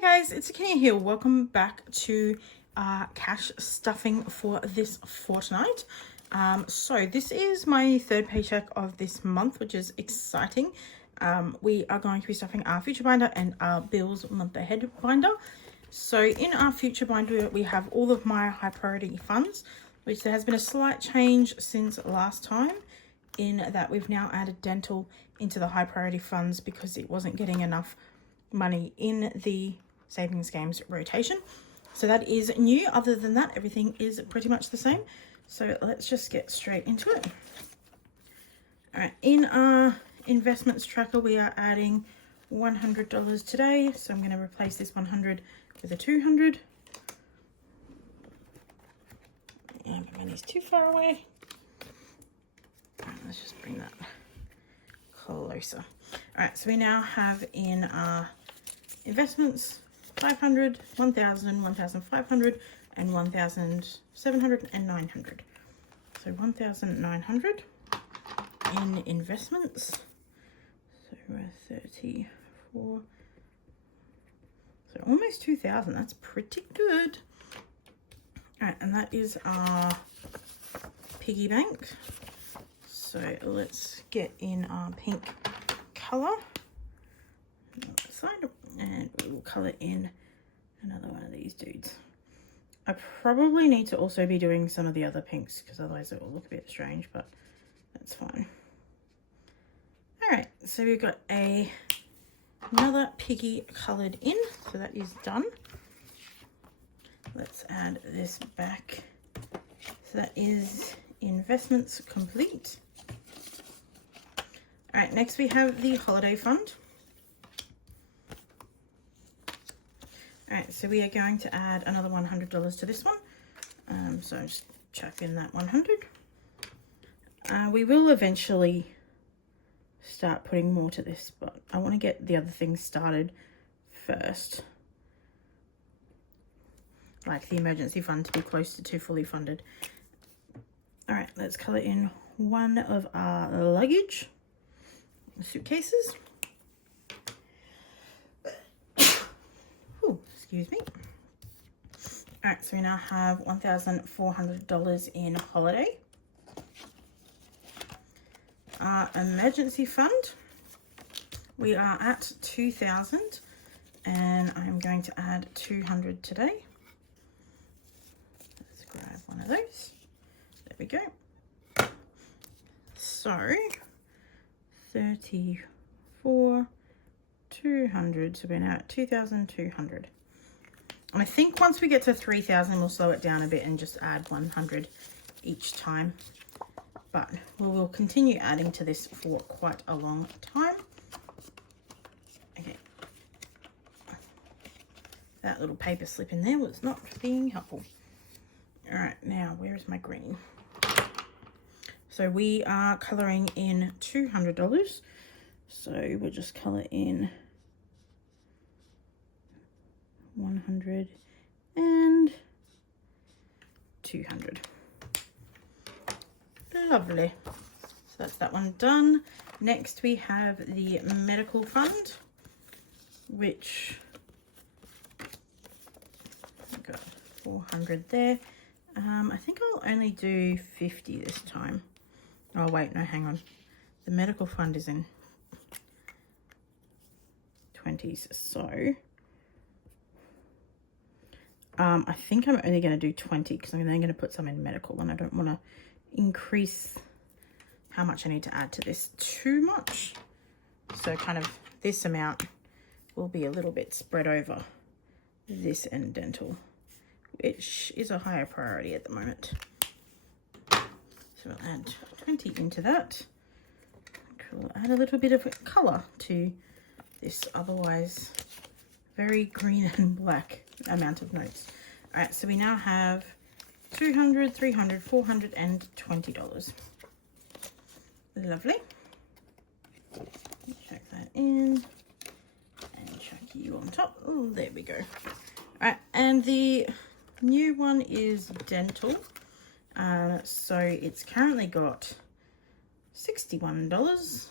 Hi guys, it's Akenia here. Welcome back to cash stuffing for this fortnight. So this is my third paycheck of this month, which is exciting. We are going to be stuffing our future binder and our bills month ahead binder. So in our future binder, we have all of my high priority funds, which there has been a slight change since last time in that we've now added dental into the high priority funds because it wasn't getting enough money in the savings games rotation. So that is new. Other than that, everything is pretty much the same. So let's just get straight into it. All right, in our investments tracker, we are adding $100 today. So I'm going to replace this 100 with a 200. And my money's too far away. All right, let's just bring that closer. All right, so we now have in our investments 500, 1000, 1500 and 1700 and 900. So 1900 in investments. So we're 34, so almost 2000. That's pretty good. All right, and that is our piggy bank. So let's get in our pink color side, and we will color in another one of these dudes. I probably need to also be doing some of the other pinks because otherwise it will look a bit strange, but that's fine. All right, so we've got another piggy colored in, so that is done. Let's add this back. So that is investments complete. All right, next we have the holiday fund. All right, so we are going to add another $100 to this one. So just chuck in that 100. We will eventually start putting more to this, but I want to get the other things started first. Like the emergency fund to be closer to fully funded. All right, let's color in one of our luggage suitcases. Ooh, excuse me. All right, so we now have $1,400 in holiday. Our emergency fund, we are at 2,000, and I'm going to add 200 today. Let's grab one of those. There we go. So 34, 200, so we're now at 2,200. And I think once we get to 3,000, we'll slow it down a bit and just add 100 each time. But we will continue adding to this for quite a long time. Okay. That little paper slip in there was not being helpful. All right, now where is my green? So we are coloring in $200. So we'll just color in 100 and 200. Lovely. So that's that one done. Next we have the medical fund, which I've got 400 there. I think I'll only do 50 this time. Oh wait, no, hang on. The medical fund is in 20s, so I think I'm only going to do 20 because I'm then going to put some in medical, and I don't want to increase how much I need to add to this too much. So kind of this amount will be a little bit spread over this and dental, which is a higher priority at the moment. So we'll add 20 into that. We'll add a little bit of color to this otherwise very green and black amount of notes. All right, so we now have 200, 300, 400 and $20. Lovely. Chuck that in and chuck you on top. Oh, there we go. All right, and the new one is dental. So it's currently got $61.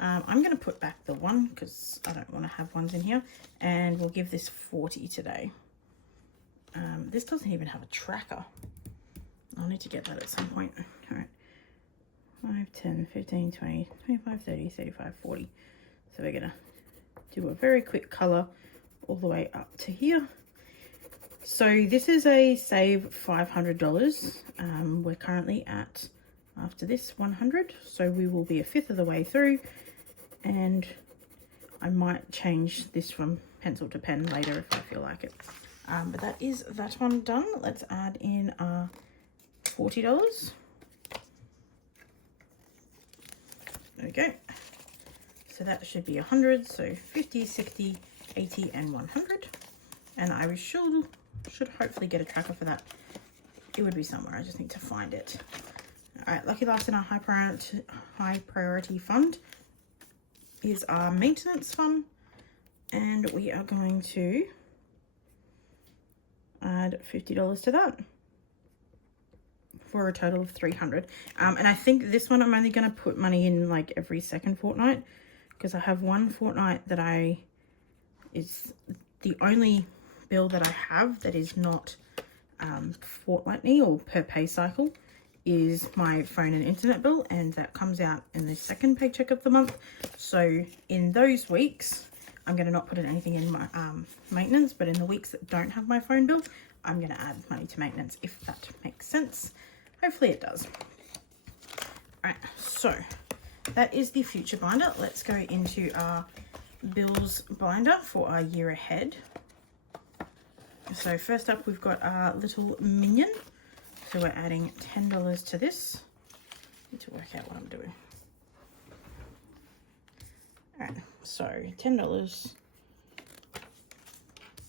I'm going to put back the 1 because I don't want to have ones in here, and we'll give this 40 today. This doesn't even have a tracker. I'll need to get that at some point. All right, 5, 10, 15, 20, 25, 30, 35, 40. So we're going to do a very quick color all the way up to here. So this is a save $500. We're currently at, after this, 100. So we will be a fifth of the way through, and I might change this from pencil to pen later if I feel like it. But that is that one done. Let's add in $40. There we go. So that should be 100. So 50, 60, 80, and 100. And I should hopefully get a tracker for that. It would be somewhere. I just need to find it. All right, lucky last in our high priority fund is our maintenance fund, and we are going to add $50 to that for a total of 300. And I think this one I'm only going to put money in like every second fortnight, because I have one fortnight that is the only bill that I have that is not fortnightly or per pay cycle is my phone and internet bill, and that comes out in the second paycheck of the month. So in those weeks I'm going to not put in anything in my maintenance, but in the weeks that don't have my phone bill, I'm going to add money to maintenance, if that makes sense. Hopefully it does. All right, so that is the future binder. Let's go into our bills binder for our year ahead. So first up, we've got our little minion. So we're adding $10 to this. I need to work out what I'm doing. All right, so $10.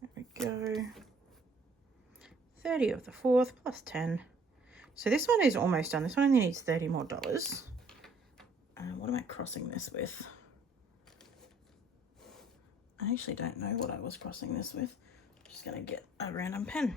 There we go. 30 of the 4th plus 10. So this one is almost done. This one only needs $30 more. What am I crossing this with? I actually don't know what I was crossing this with. I'm just gonna get a random pen.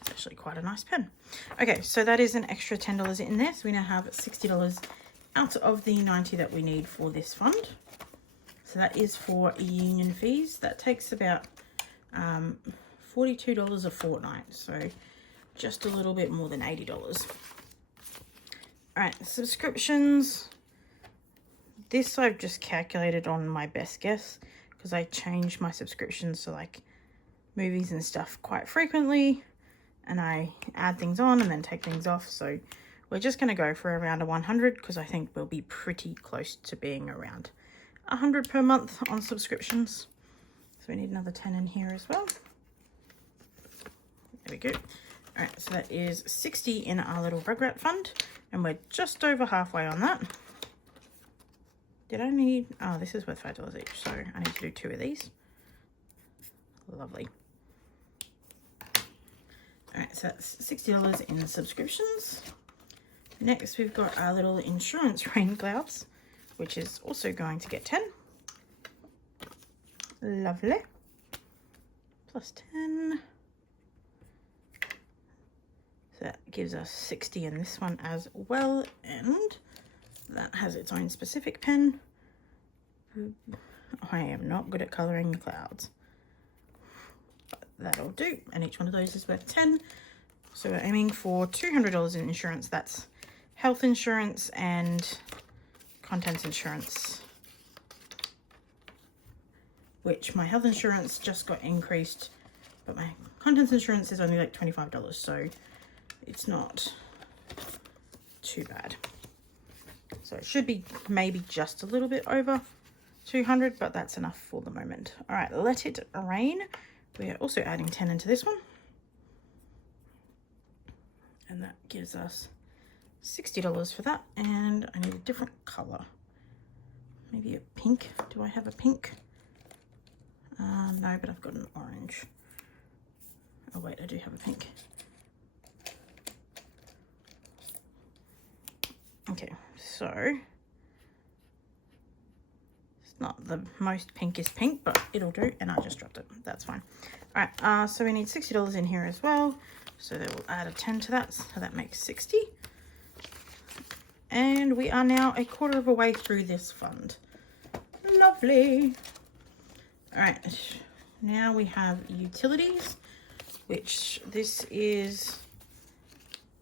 It's actually quite a nice pen. Okay, so that is an extra $10 in there. So we now have $60 out of the 90 that we need for this fund. So that is for union fees. That takes about $42 a fortnight. So just a little bit more than $80. All right, subscriptions. This I've just calculated on my best guess, because I change my subscriptions to like movies and stuff quite frequently, and I add things on and then take things off. So we're just going to go for around a 100, because I think we'll be pretty close to being around 100 per month on subscriptions. So we need another 10 in here as well. There we go. All right, so that is 60 in our little Rugrat fund, and we're just over halfway on that. Did I need, oh, this is worth $5 each, so I need to do 2 of these. Lovely. All right, so that's $60 in subscriptions. Next, we've got our little insurance rain clouds, which is also going to get 10. Lovely. Plus 10. So that gives us 60 in this one as well, and that has its own specific pen. I am not good at colouring clouds, but that'll do. And each one of those is worth 10. So we're aiming for $200 in insurance. That's health insurance and contents insurance, which my health insurance just got increased, but my contents insurance is only like $25, so it's not too bad. So it should be maybe just a little bit over 200, but that's enough for the moment. All right, Let It Rain. We are also adding 10 into this one, and that gives us $60 for that. And I need a different color, maybe a pink. Do I have a pink? No, but I've got an orange. Oh wait, I do have a pink. Okay, so it's not the most pinkest pink, but it'll do, and I just dropped it. That's fine. All right, so we need $60 in here as well. So that will add a 10 to that, so that makes 60. And we are now a quarter of a way through this fund. Lovely. All right, now we have utilities, which this is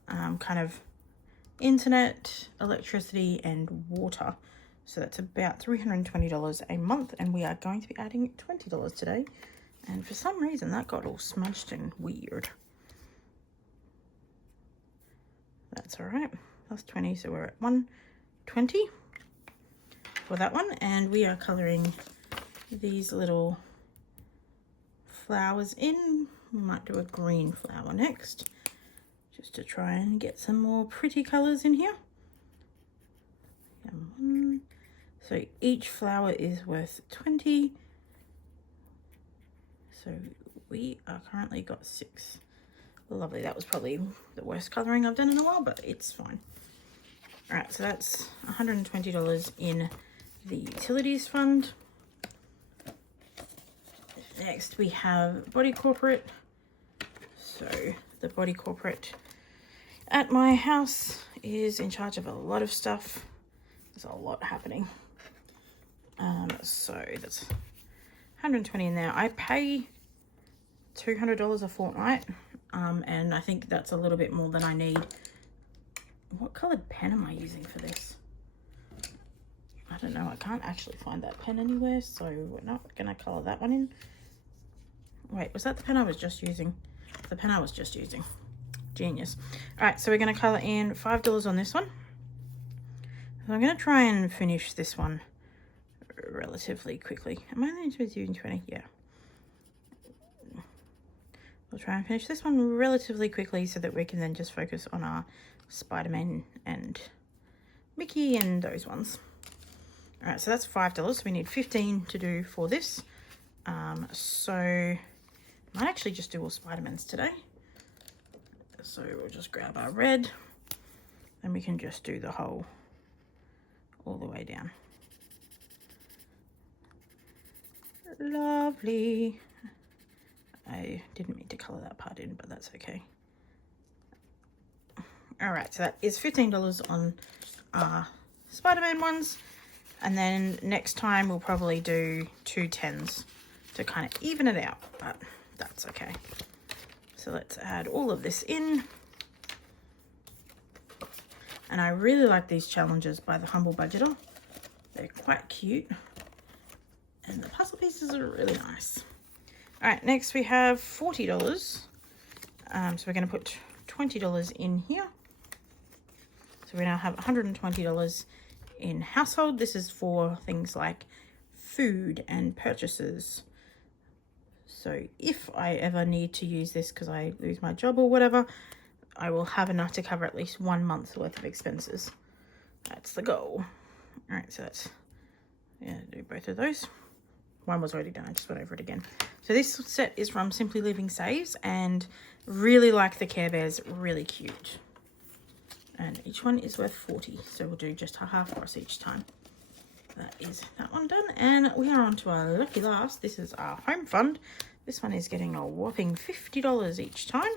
kind of internet, electricity, and water. So that's about $320 a month, and we are going to be adding $20 today. And for some reason that got all smudged and weird. That's all right. Plus 20, so we're at 120 for that one. And we are coloring these little flowers in. We might do a green flower next, just to try and get some more pretty colors in here. So each flower is worth 20. So we are currently got 6. Lovely. That was probably the worst coloring I've done in a while, but it's fine. All right, so that's $120 in the utilities fund. Next we have Body Corporate. So the Body Corporate at my house is in charge of a lot of stuff. There's a lot happening. So that's 120 in there. I pay $200 a fortnight, and I think that's a little bit more than I need. What colored pen am I using for this? I don't know. I can't actually find that pen anywhere, so we're not gonna color that one in. Wait, was that the pen I was just using? The pen I was just using. Genius. All right, so we're gonna color in $5 on this one. So I'm gonna try and finish this one relatively quickly. Am I only doing 20? Yeah. We'll try and finish this one relatively quickly so that we can then just focus on our Spider-Man and Mickey and those ones. All right, so that's $5. So we need 15 to do for this. So I might actually just do all Spider-Mans today. So we'll just grab our red and we can just do the whole all the way down. Lovely. I didn't mean to color that part in, but that's okay. All right, so that is $15 on Spider-Man ones. And then next time we'll probably do 2 10s to kind of even it out, but that's okay. So let's add all of this in. And I really like these challenges by the Humble Budgeter. They're quite cute. And the puzzle pieces are really nice. All right, next we have $40. So we're going to put $20 in here. So we now have $120 in household. This is for things like food and purchases. So if I ever need to use this because I lose my job or whatever, I will have enough to cover at least 1 month's worth of expenses. That's the goal. All right, so that's, yeah, do both of those. One was already done, I just went over it again. So this set is from Simply Living Saves, and really like the Care Bears, really cute. And each one is worth 40, so we'll do just a half price each time. That is that one done, and we are on to our lucky last. This is our home fund. This one is getting a whopping $50 each time.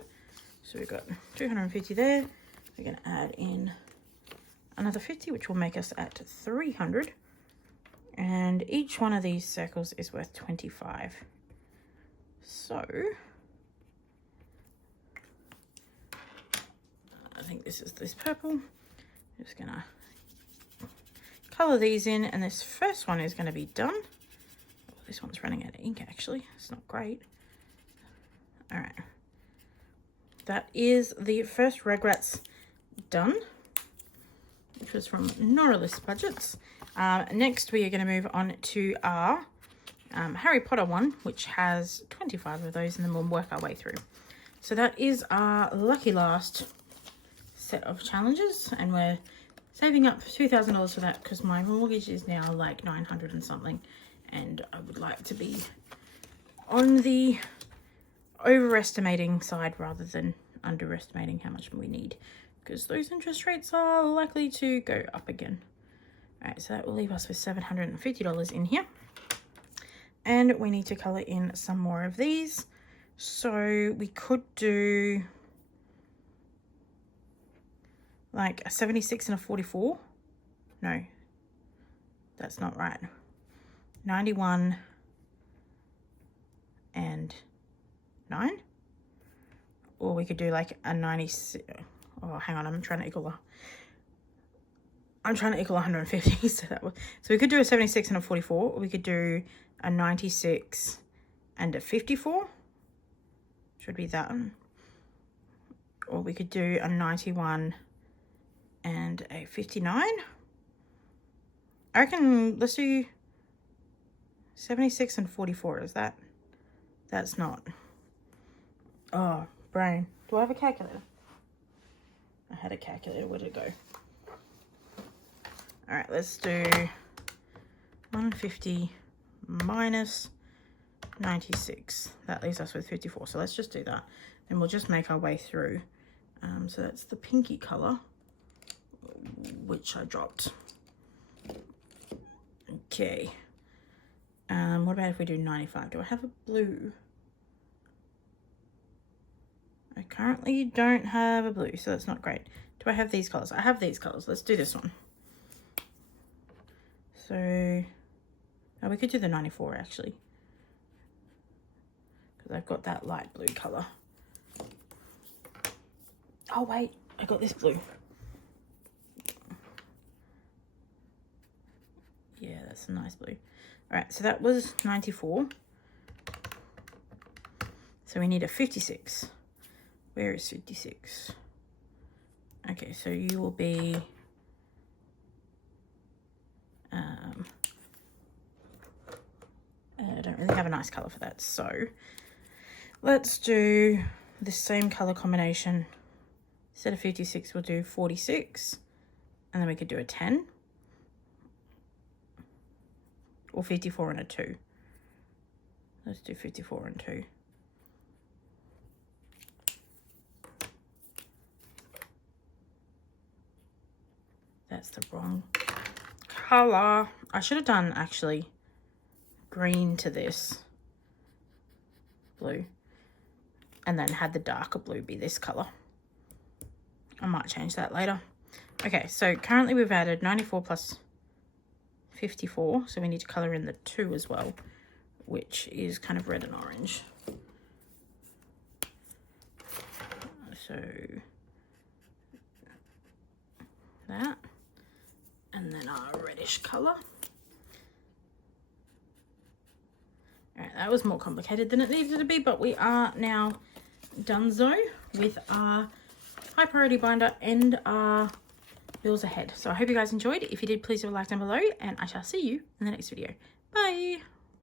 So we've got 250 there. We're going to add in another 50, which will make us at 300. And each one of these circles is worth 25. So I think this is this purple. Just gonna color these in, and this first one is going to be done. Oh, this one's running out of ink actually. It's not great. All right. That is the first Rugrats done, which was from Norylist Budgets. Next, we are going to move on to our Harry Potter one, which has 25 of those, and then we'll work our way through. So that is our lucky last set of challenges, and we're saving up $2,000 for that because my mortgage is now like 900 and something, and I would like to be on the overestimating side rather than underestimating how much we need, because those interest rates are likely to go up again. All right, so that will leave us with $750 in here. And we need to color in some more of these. So we could do like a 76 and a 44. No, that's not right. 91 and 9. Or we could do like a 96. Oh, hang on, I'm trying to equal 150. So we could do a 76 and a 44, or we could do a 96 and a 54. Should be that one. Or we could do a 91 and a 59. I reckon let's do 76 and 44. Is that? That's not. Oh, brain. Do I have a calculator? I had a calculator. Where'd it go? All right, let's do 150 minus 96. That leaves us with 54. So let's just do that. And we'll just make our way through. So that's the pinky color, which I dropped. Okay. What about if we do 95? Do I have a blue? I currently don't have a blue, so that's not great. Do I have these colors? I have these colors. Let's do this one. So, we could do the 94 actually, because I've got that light blue color. Oh wait, I got this blue. Yeah, that's a nice blue. All right, so that was 94. So we need a 56. Where is 56? Okay, so you will be I don't really have a nice color for that, so let's do the same color combination. Instead of 56, we'll do 46, and then we could do a 10 or 54 and a 2. Let's do 54 and 2. That's the wrong color. I should have done actually green to this blue and then had the darker blue be this color. I might change that later. Okay, so currently we've added 94 plus 54, so we need to color in the 2 as well, which is kind of red and orange. So that, and then our reddish color. All right, that was more complicated than it needed to be, but we are now donezo with our high priority binder and our bills ahead. So I hope you guys enjoyed. If you did, please leave a like down below, and I shall see you in the next video. Bye.